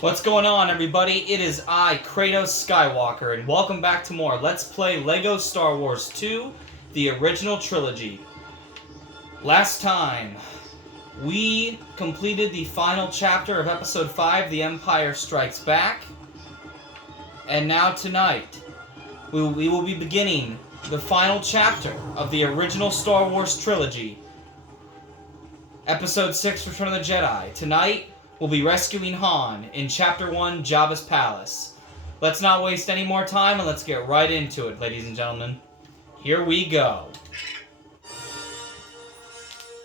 What's going on, everybody? It is I, Kratos Skywalker, and welcome back to more Let's Play LEGO Star Wars 2, the original trilogy. Last time, we completed the final chapter of Episode 5, The Empire Strikes Back. And now tonight, we will be beginning the final chapter of the original Star Wars trilogy. Episode 6, Return of the Jedi. Tonight, we'll be rescuing Han in Chapter 1, Jabba's Palace. Let's not waste any more time and let's get right into it, ladies and gentlemen. Here we go.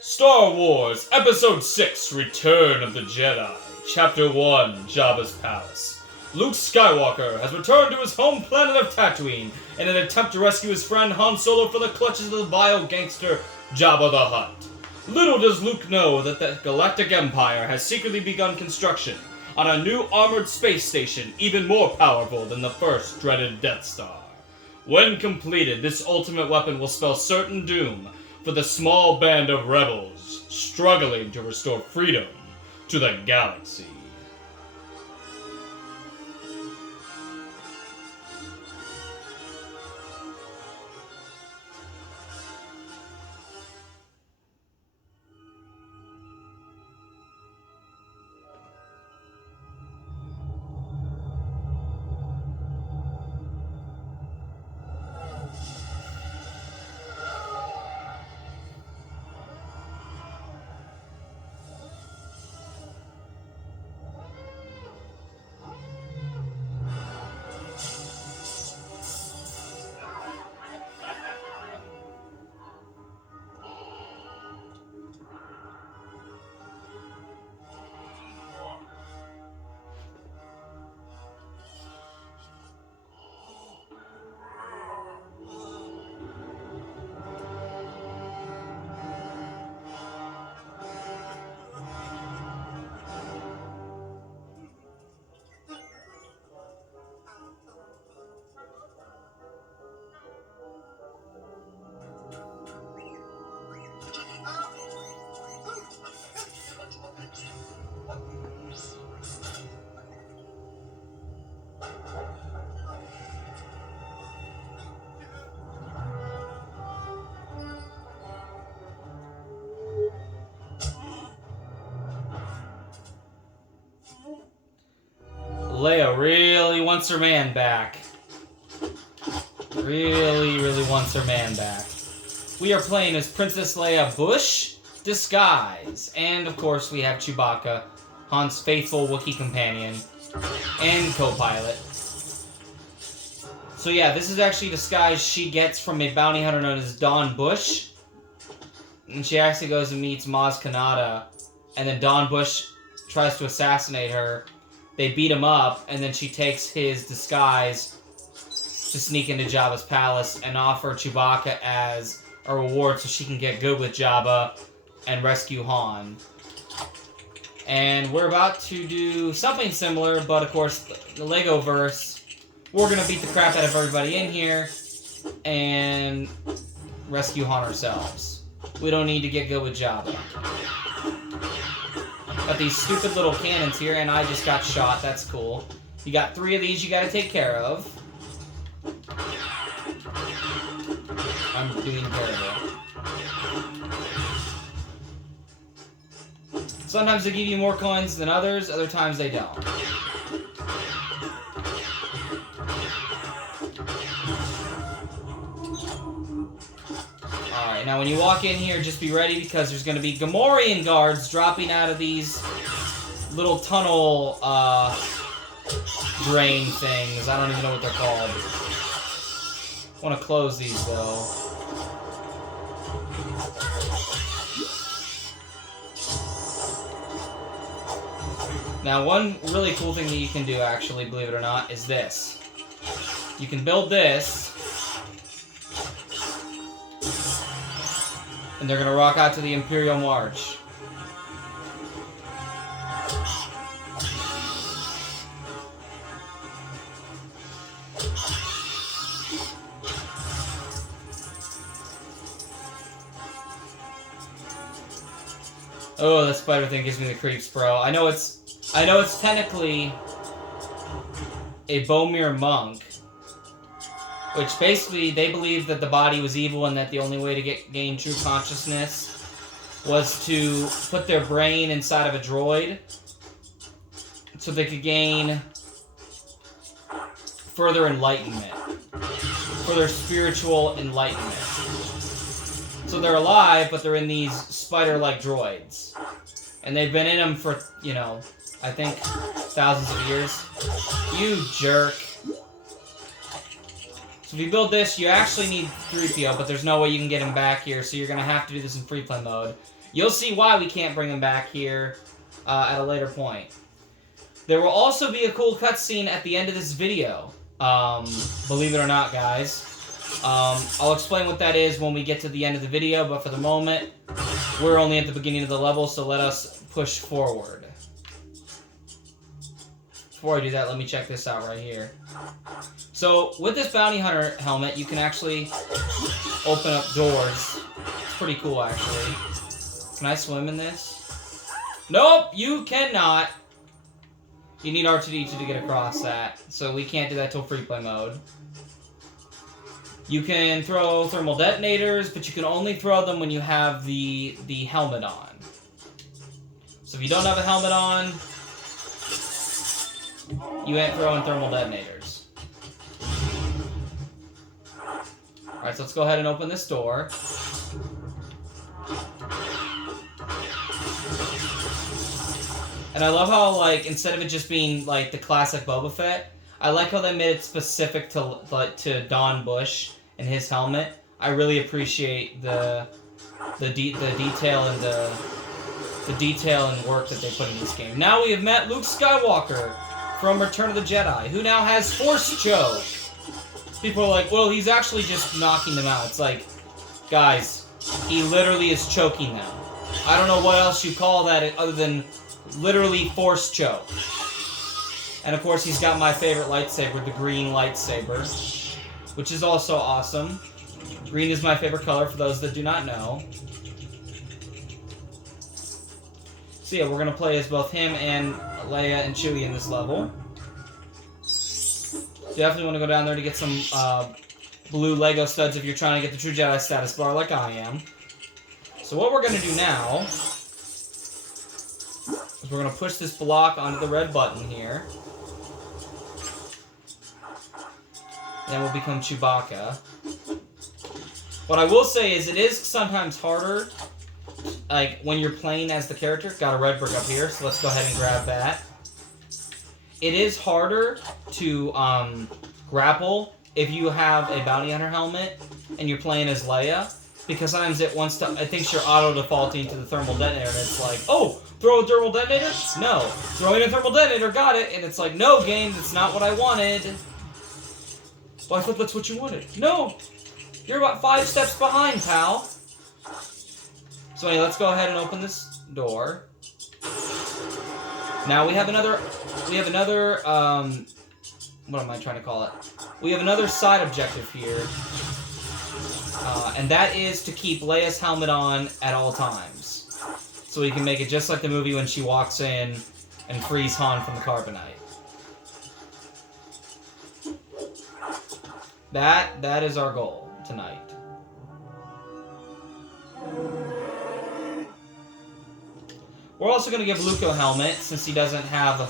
Star Wars Episode 6, Return of the Jedi. Chapter 1, Jabba's Palace. Luke Skywalker has returned to his home planet of Tatooine in an attempt to rescue his friend Han Solo from the clutches of the vile gangster Jabba the Hutt. Little does Luke know that the Galactic Empire has secretly begun construction on a new armored space station even more powerful than the first dreaded Death Star. When completed, this ultimate weapon will spell certain doom for the small band of rebels struggling to restore freedom to the galaxy. Leia really wants her man back. Really wants her man back. We are playing as Princess Leia Boushh, Disguise. And, of course, we have Chewbacca, Han's faithful Wookiee companion, and co-pilot. So yeah, this is actually a disguise she gets from a bounty hunter known as Don Boushh. And she actually goes and meets Maz Kanata, and then Don Boushh tries to assassinate her. They beat him up, and then she takes his disguise to sneak into Jabba's palace and offer Chewbacca as a reward so she can get good with Jabba and rescue Han. And we're about to do something similar, but of course, the Lego-verse, we're going to beat the crap out of everybody in here and rescue Han ourselves. We don't need to get good with Jabba. Got these stupid little cannons here, and I just got shot. That's cool. You got 3 of these you gotta take care of. I'm doing terrible. Sometimes they give you more coins than others, other times they don't. Alright, now when you walk in here, just be ready because there's going to be Gamorrean guards dropping out of these little tunnel, drain things. I don't even know what they're called. I want to close these, though. Now, one really cool thing that you can do, actually, believe it or not, is this. You can build this, and they're gonna rock out to the Imperial March. Oh, that spider thing gives me the creeps, bro. I know it's technically a Bomir monk, which basically they believed that the body was evil and that the only way to gain true consciousness was to put their brain inside of a droid so they could gain further enlightenment, further spiritual enlightenment. So they're alive, but they're in these spider-like droids. And they've been in them for, you know, I think thousands of years. You jerk. So if you build this, you actually need 3PO, but there's no way you can get him back here, so you're going to have to do this in free play mode. You'll see why we can't bring him back here at a later point. There will also be a cool cutscene at the end of this video. Believe it or not, guys. I'll explain what that is when we get to the end of the video, but for the moment, we're only at the beginning of the level, so let us push forward. Before I do that, let me check this out right here. So, with this bounty hunter helmet, you can actually open up doors. It's pretty cool, actually. Can I swim in this? Nope, you cannot. You need R2-D2 to get across that, so we can't do that till free play mode. You can throw thermal detonators, but you can only throw them when you have the helmet on. So if you don't have a helmet on, you ain't throwing thermal detonators. Alright, so let's go ahead and open this door. And I love how, like, instead of it just being, like, the classic Boba Fett, I like how they made it specific to Don Boushh and his helmet. I really appreciate the detail and the detail and work that they put in this game. Now we have met Luke Skywalker from Return of the Jedi, who now has Force Choke. People are like, well, he's actually just knocking them out. It's like, guys, he literally is choking them. I don't know what else you call that other than literally Force Choke. And of course, he's got my favorite lightsaber, the green lightsaber, which is also awesome. Green is my favorite color for those that do not know. So yeah, we're going to play as both him and Leia and Chewie in this level. Definitely want to go down there to get some blue Lego studs if you're trying to get the True Jedi status bar like I am. So what we're going to do now is we're going to push this block onto the red button here. Then we'll become Chewbacca. What I will say is it is sometimes harder, like, when you're playing as the character. Got a red brick up here, so let's go ahead and grab that. It is harder to grapple if you have a bounty hunter helmet and you're playing as Leia, because sometimes it thinks you're auto-defaulting to the thermal detonator, and it's like, oh, throw a thermal detonator? No. Throwing a thermal detonator, got it, and it's like, no, game, that's not what I wanted. Well, I thought that's what you wanted. No! You're about 5 steps behind, pal. So anyway, let's go ahead and open this door. Now we have another, what am I trying to call it? We have another side objective here. And that is to keep Leia's helmet on at all times. So we can make it just like the movie when she walks in and frees Han from the carbonite. That is our goal tonight. We're also going to give Luke a helmet, since he doesn't have a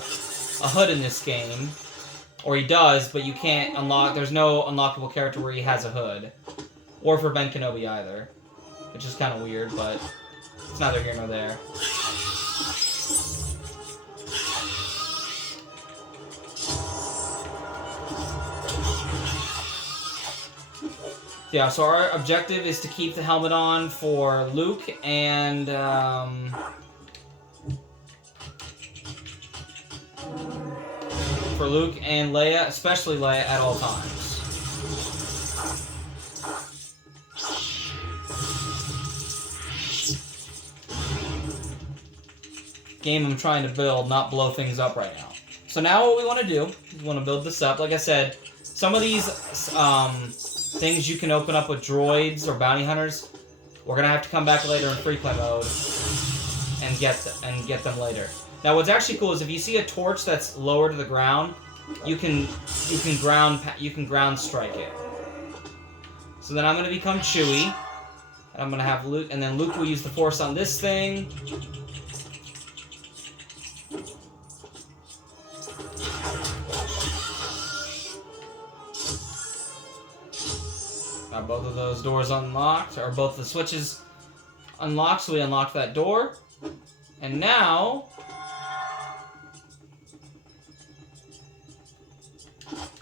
hood in this game. Or he does, but you can't unlock... There's no unlockable character where he has a hood. Or for Ben Kenobi either. Which is kind of weird, but it's neither here nor there. Yeah, so our objective is to keep the helmet on for Luke and, Leia, especially Leia, at all times. Game I'm trying to build, not blow things up right now. So now what we want to do is we want to build this up. Like I said, some of these things you can open up with droids or bounty hunters, we're going to have to come back later in free play mode and get them later. Now, what's actually cool is if you see a torch that's lower to the ground, you can ground strike it. So then I'm gonna become Chewie, and I'm gonna have Luke, and then Luke will use the Force on this thing. Now both of those doors unlocked, or both the switches unlocked, so we unlocked that door. And now...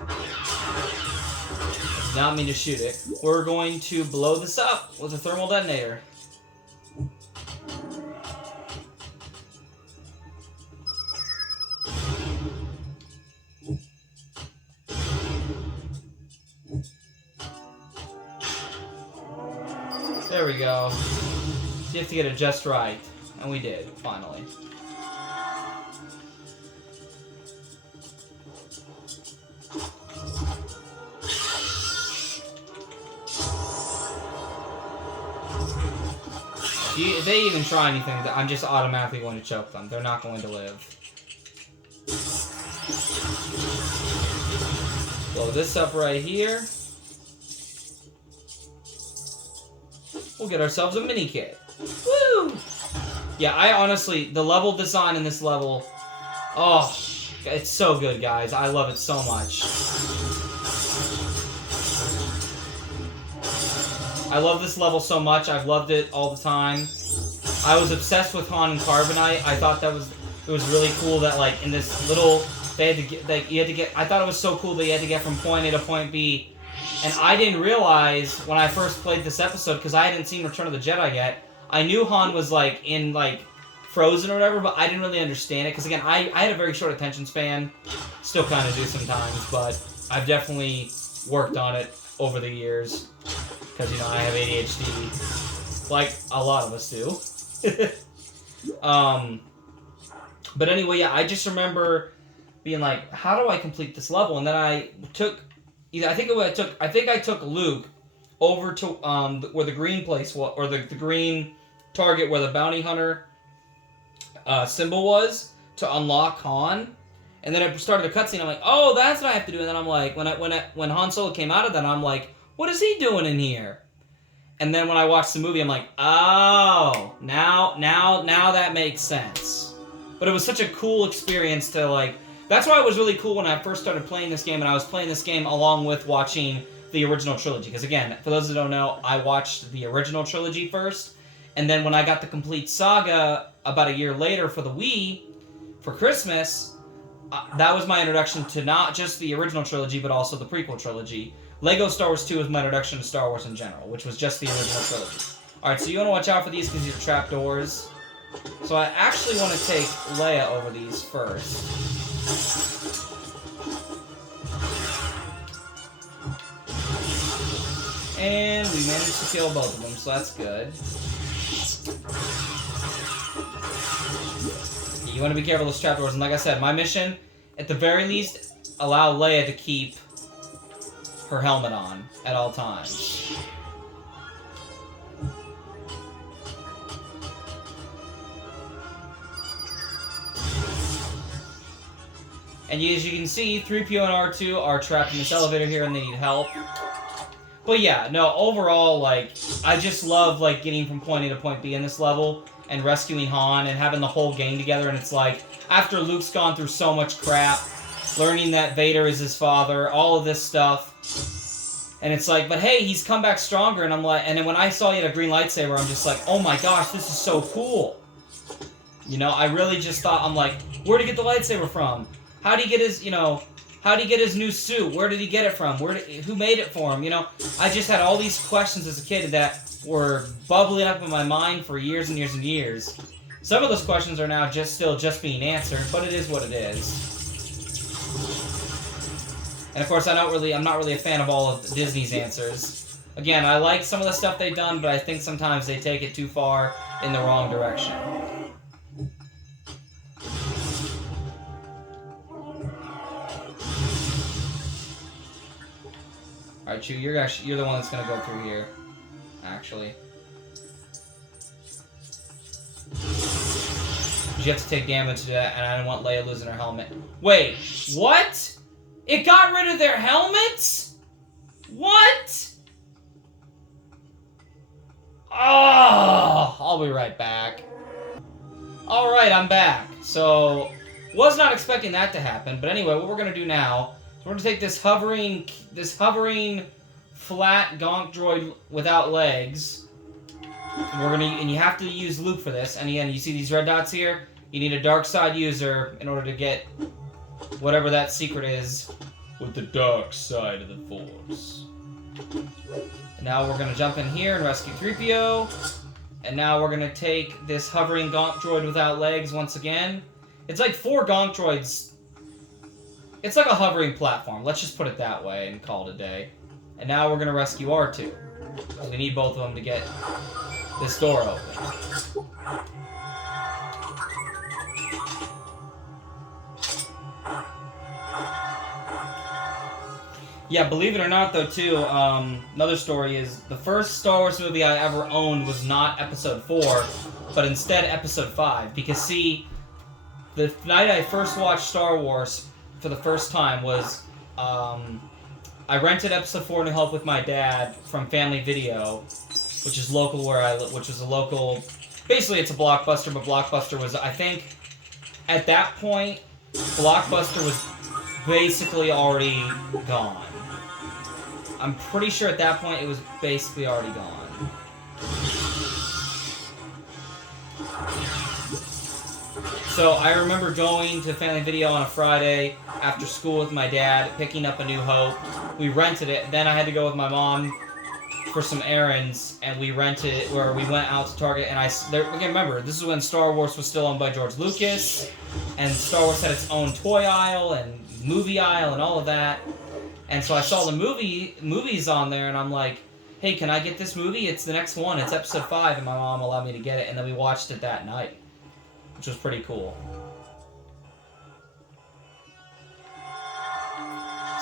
I did not mean to shoot it. We're going to blow this up with a thermal detonator. There we go. You have to get it just right. And we did, finally. If they even try anything, I'm just automatically going to choke them. They're not going to live. Blow this up right here. We'll get ourselves a mini kit. Woo! Yeah, I honestly, the level design in this level, oh, it's so good, guys. I love it so much. I love this level so much. I've loved it all the time. I was obsessed with Han and Carbonite. I thought it was really cool that, like, in this little, they had to get, like, you had to get, I thought it was so cool that you had to get from point A to point B. And I didn't realize when I first played this episode, because I hadn't seen Return of the Jedi yet, I knew Han was, like, in, like, Frozen or whatever, but I didn't really understand it. Because, again, I had a very short attention span. Still kind of do sometimes, but I've definitely worked on it over the years. Because, you know, I have ADHD. Like a lot of us do. But anyway, yeah, I just remember being like, how do I complete this level? And then I took... I think I took Luke over to where the green place was, or the green target where the bounty hunter symbol was, to unlock Han. And then it started a cutscene. I'm like, oh, that's what I have to do. And then I'm like, when Han Solo came out of that, I'm like, what is he doing in here? And then when I watched the movie, I'm like, oh, now that makes sense. But it was such a cool experience to, like. That's why it was really cool when I first started playing this game, and I was playing this game along with watching the original trilogy. Because again, for those that don't know, I watched the original trilogy first, and then when I got the complete saga about a year later for the Wii, for Christmas, that was my introduction to not just the original trilogy, but also the prequel trilogy. Lego Star Wars 2 was my introduction to Star Wars in general, which was just the original trilogy. Alright, so you want to watch out for these because these are trapdoors. So I actually want to take Leia over these first. And we managed to kill both of them, so that's good. You want to be careful of those trapdoors, and like I said, my mission, at the very least, allow Leia to keep her helmet on at all times. And as you can see, 3PO and R2 are trapped in this elevator here and they need help. But yeah, no, overall, like, I just love, like, getting from point A to point B in this level and rescuing Han and having the whole gang together. And it's like, after Luke's gone through so much crap, learning that Vader is his father, all of this stuff. And it's like, but hey, he's come back stronger. And I'm like, and then when I saw he had a green lightsaber, I'm just like, oh my gosh, this is so cool. You know, I really just thought, I'm like, where'd he get the lightsaber from? How'd he get his, you know, how'd he get his new suit? Where did he get it from? Who made it for him? You know, I just had all these questions as a kid that were bubbling up in my mind for years and years and years. Some of those questions are now still being answered, but it is what it is. And of course, I'm not really a fan of all of Disney's answers. Again, I like some of the stuff they've done, but I think sometimes they take it too far in the wrong direction. Alright, Chewie, you're the one that's gonna go through here, actually. Because you have to take damage to that, and I don't want Leia losing her helmet. Wait, what? It got rid of their helmets? What? Oh, I'll be right back. Alright, I'm back. So, was not expecting that to happen, but anyway, what we're gonna do now is we're gonna take this hovering flat gonk droid without legs. And you have to use Luke for this. And again, you see these red dots here? You need a dark side user in order to get whatever that secret is with the dark side of the Force. And now we're gonna jump in here and rescue 3PO. And now we're gonna take this hovering gonk droid without legs once again. It's like 4 gonk droids. It's like a hovering platform. Let's just put it that way and call it a day. And now we're gonna rescue R2. We need both of them to get this door open. Yeah, believe it or not, though, too, another story is the first Star Wars movie I ever owned was not Episode 4, but instead Episode 5. Because, see, the night I first watched Star Wars for the first time was, I rented Episode 4 New Hope with my dad from Family Video, which is local where I live, which was a local, basically it's a Blockbuster, but Blockbuster was, I think, at that point, Blockbuster was basically already gone. I'm pretty sure at that point it was basically already gone. So I remember going to Family Video on a Friday after school with my dad, picking up A New Hope. We rented it, then I had to go with my mom for some errands, and we rented it where we went out to Target, and again, remember, this is when Star Wars was still owned by George Lucas, and Star Wars had its own toy aisle and movie aisle and all of that. And so I saw the movies on there, and I'm like, hey, can I get this movie? It's the next one. It's Episode 5, and my mom allowed me to get it, and then we watched it that night, which was pretty cool.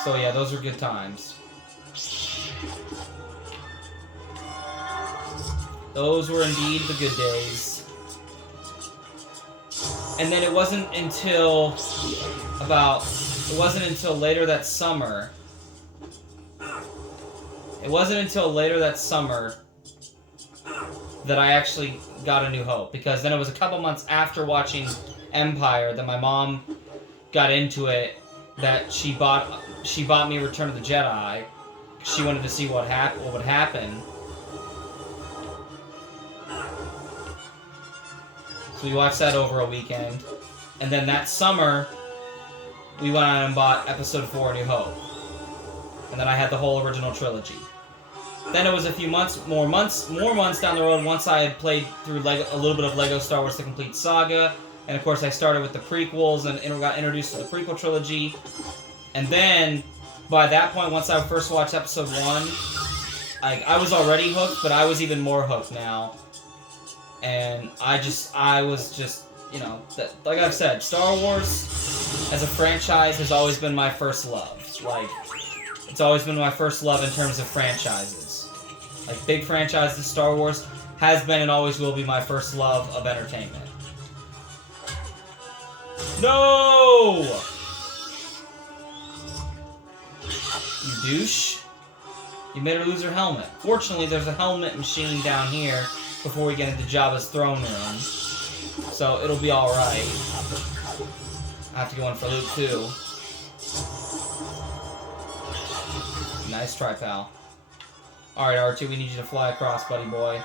So yeah, those were good times. Those were indeed the good days. And then it wasn't until later that summer. It wasn't until later that summer that I actually got A New Hope, because then it was a couple months after watching Empire that my mom got into it, that she bought me Return of the Jedi. She wanted to see what would happen. So we watched that over a weekend. And then that summer, we went out and bought Episode 4 A New Hope. And then I had the whole original trilogy. Then it was a few more months down the road, once I had played through a little bit of Lego Star Wars The Complete Saga. And of course I started with the prequels and got introduced to the prequel trilogy. And then, by that point, once I first watched Episode 1, I was already hooked, but I was even more hooked now. And I was just, you know, like I've said, Star Wars as a franchise has always been my first love. Like, it's always been my first love in terms of franchises. Like, big franchises, Star Wars has been and always will be my first love of entertainment. No! You douche. You made her lose her helmet. Fortunately, there's a helmet machine down here before we get into Jabba's throne room. So it'll be alright. I have to go in for Luke too. Nice try, pal. Alright, R2, we need you to fly across, buddy boy.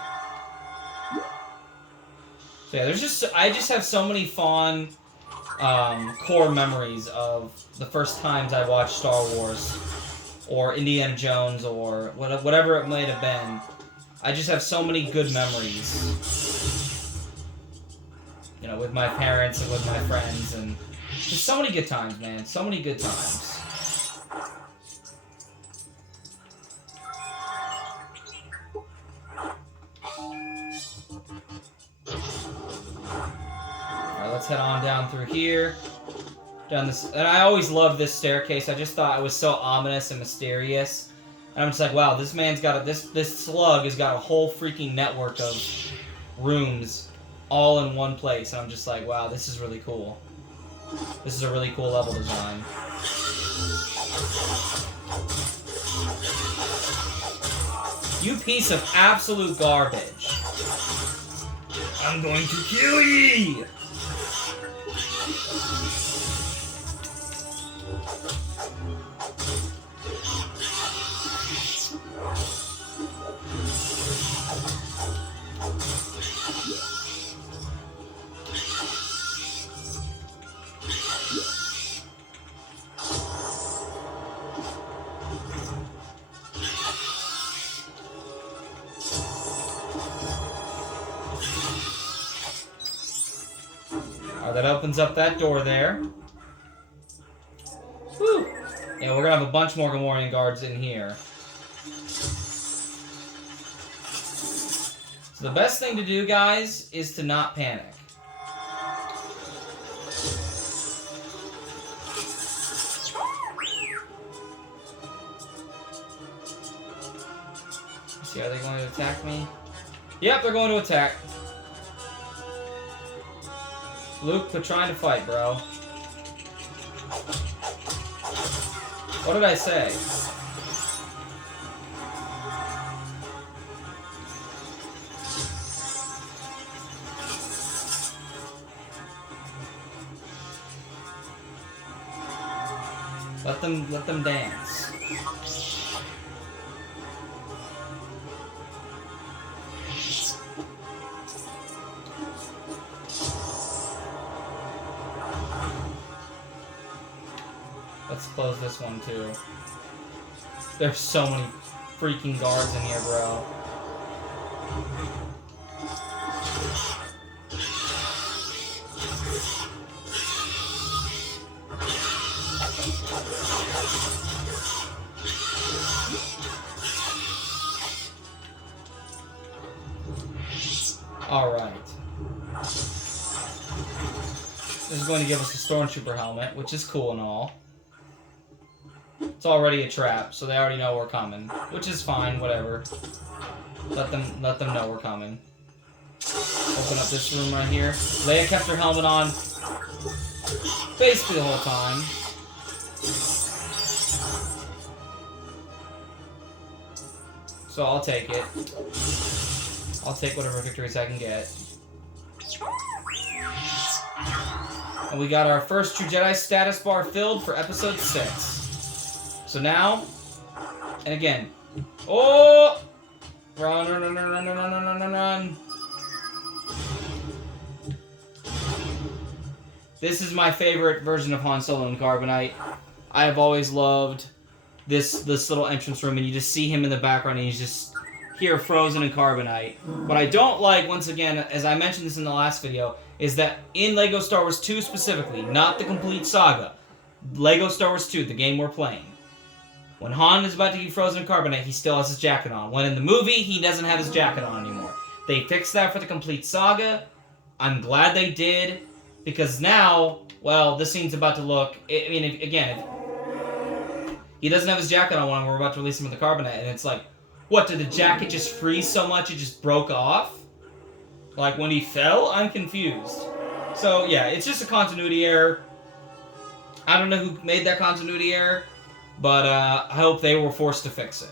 So yeah, I just have so many fond core memories of the first times I watched Star Wars, or Indiana Jones, or whatever it might have been. I just have so many good memories, you know, with my parents and with my friends, and just so many good times, man. So many good times. Alright, let's head on down through here. Down this, and I always loved this staircase. I just thought it was so ominous and mysterious. And I'm just like, wow, this man's got this slug has got a whole freaking network of rooms all in one place. And I'm just like, wow, this is really cool. This is a really cool level design. You piece of absolute garbage. I'm going to kill ye! That opens up that door there. Whew. Yeah, we're gonna have a bunch more Gamorrean guards in here. So the best thing to do, guys, is to not panic. See, are they going to attack me? Yep, they're going to attack. Luke, quit trying to fight, bro. What did I say? Let them dance. Let's close this one too. There's so many freaking guards in here, bro. Alright. This is going to give us a Stormtrooper helmet, which is cool and all. It's already a trap, so they already know we're coming, which is fine. Whatever. Let them know we're coming. Open up this room right here. Leia kept her helmet on basically the whole time. So I'll take it. I'll take whatever victories I can get. And we got our first True Jedi status bar filled for episode 6. So now, and again, oh! Run, run, run, run, run, run, run, run, run. This is my favorite version of Han Solo and Carbonite. I have always loved this little entrance room, and you just see him in the background, and he's just here frozen in Carbonite. What I don't like, once again, as I mentioned this in the last video, is that in LEGO Star Wars 2 specifically, not the complete saga, LEGO Star Wars 2, the game we're playing, when Han is about to get frozen in Carbonite, he still has his jacket on. When in the movie, he doesn't have his jacket on anymore. They fixed that for the complete saga. I'm glad they did, because now, well, this scene's about to look... I mean, again, he doesn't have his jacket on when we're about to release him with the Carbonite, and it's like, what, did the jacket just freeze so much it just broke off? Like, when he fell? I'm confused. So, yeah, it's just a continuity error. I don't know who made that continuity error, but I hope they were forced to fix it.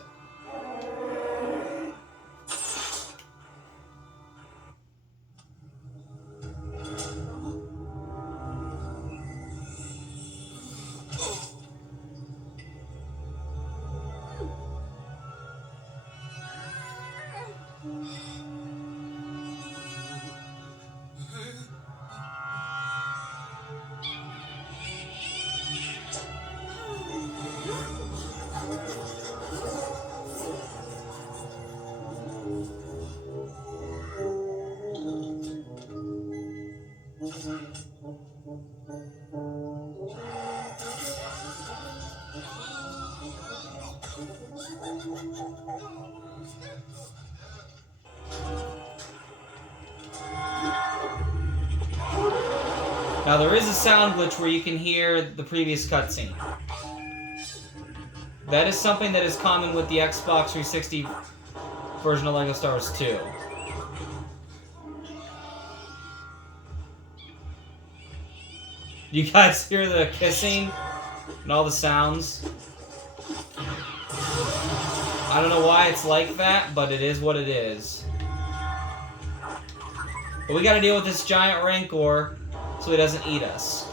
Now, there is a sound glitch where you can hear the previous cutscene. That is something that is common with the Xbox 360 version of LEGO Star Wars 2. You guys hear the kissing and all the sounds? I don't know why it's like that, but it is what it is. But we gotta deal with this giant Rancor so he doesn't eat us.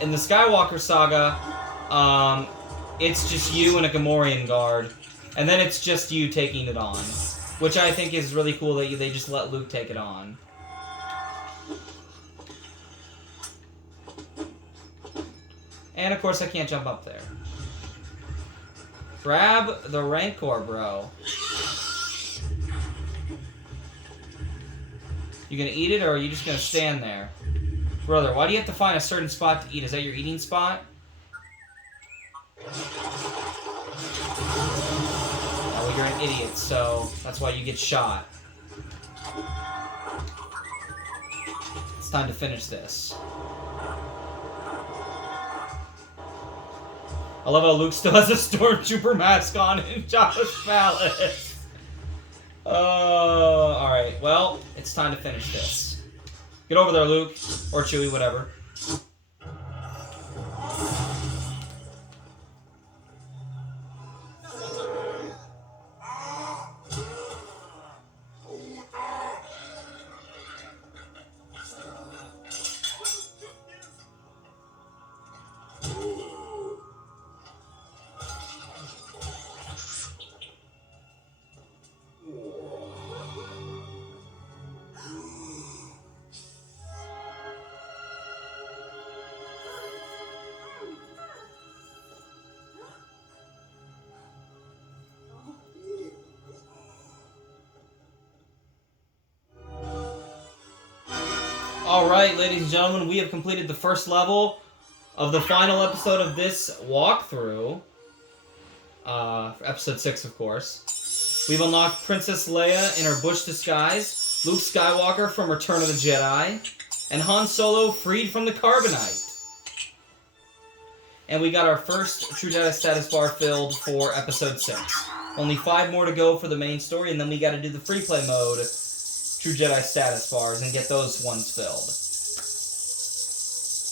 In the Skywalker saga, it's just you and a Gamorrean guard. And then it's just you taking it on. Which I think is really cool that they just let Luke take it on. And of course I can't jump up there. Grab the Rancor, bro. You gonna eat it, or are you just gonna stand there? Brother, why do you have to find a certain spot to eat? Is that your eating spot? Oh, well, you're an idiot, so that's why you get shot. It's time to finish this. I love how Luke still has a Stormtrooper mask on in Jabba's palace. Alright, well, it's time to finish this. Get over there, Luke. Or Chewie, whatever. Alright, ladies and gentlemen, we have completed the first level of the final episode of this walkthrough. Episode 6, of course. We've unlocked Princess Leia in her Boushh disguise, Luke Skywalker from Return of the Jedi, and Han Solo freed from the carbonite. And we got our first True Jedi status bar filled for Episode 6. Only 5 more to go for the main story, and then we gotta do the free play mode True Jedi status bars and get those ones filled.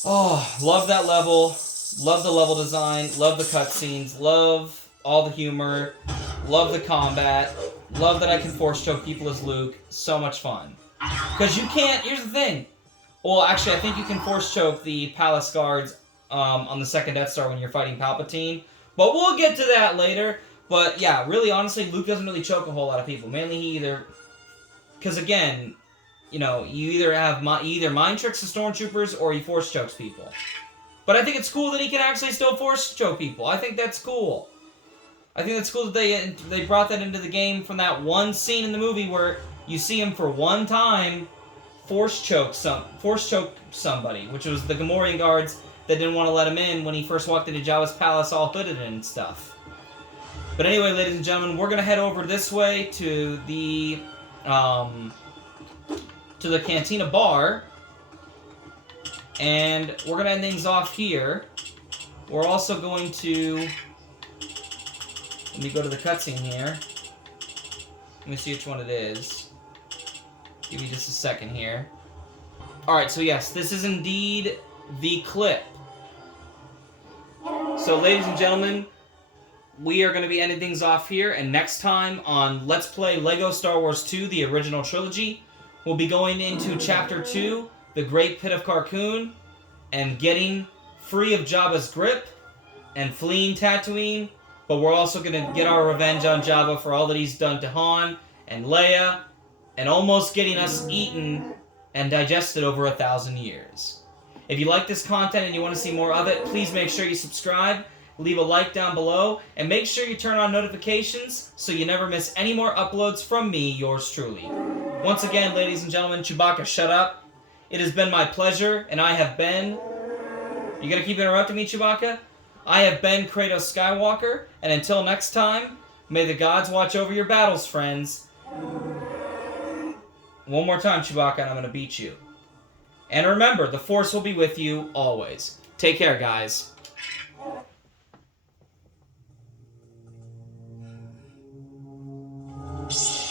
Oh, love that level. Love the level design. Love the cutscenes. Love all the humor. Love the combat. Love that I can force choke people as Luke. So much fun. Because you can't... Here's the thing. Well, actually, I think you can force choke the palace guards on the second Death Star when you're fighting Palpatine. But we'll get to that later. But yeah, really, honestly, Luke doesn't really choke a whole lot of people. Mainly he either... Because again, you know, you either mind tricks the stormtroopers or he force chokes people. But I think it's cool that he can actually still force choke people. I think that's cool. I think that's cool that they brought that into the game from that one scene in the movie where you see him for one time force choke somebody, which was the Gamorrean guards that didn't want to let him in when he first walked into Jabba's palace all hooded and stuff. But anyway, ladies and gentlemen, we're gonna head over this way to the Cantina Bar, and we're going to end things off here. We're also going to... Let me go to the cutscene here. Let me see which one it is. Give me just a second here. Alright, so yes, this is indeed the clip. So, ladies and gentlemen, we are going to be ending things off here, and next time on Let's Play LEGO Star Wars 2, the original trilogy, we'll be going into Chapter 2, The Great Pit of Carkoon, and getting free of Jabba's grip, and fleeing Tatooine, but we're also going to get our revenge on Jabba for all that he's done to Han and Leia, and almost getting us eaten and digested over 1,000 years. If you like this content and you want to see more of it, please make sure you subscribe, leave a like down below, and make sure you turn on notifications so you never miss any more uploads from me, yours truly. Once again, ladies and gentlemen, Chewbacca, shut up. It has been my pleasure, and I have been... You gonna keep interrupting me, Chewbacca? I have been Kratos Skywalker, and until next time, may the gods watch over your battles, friends. One more time, Chewbacca, and I'm gonna beat you. And remember, the Force will be with you always. Take care, guys. Psst.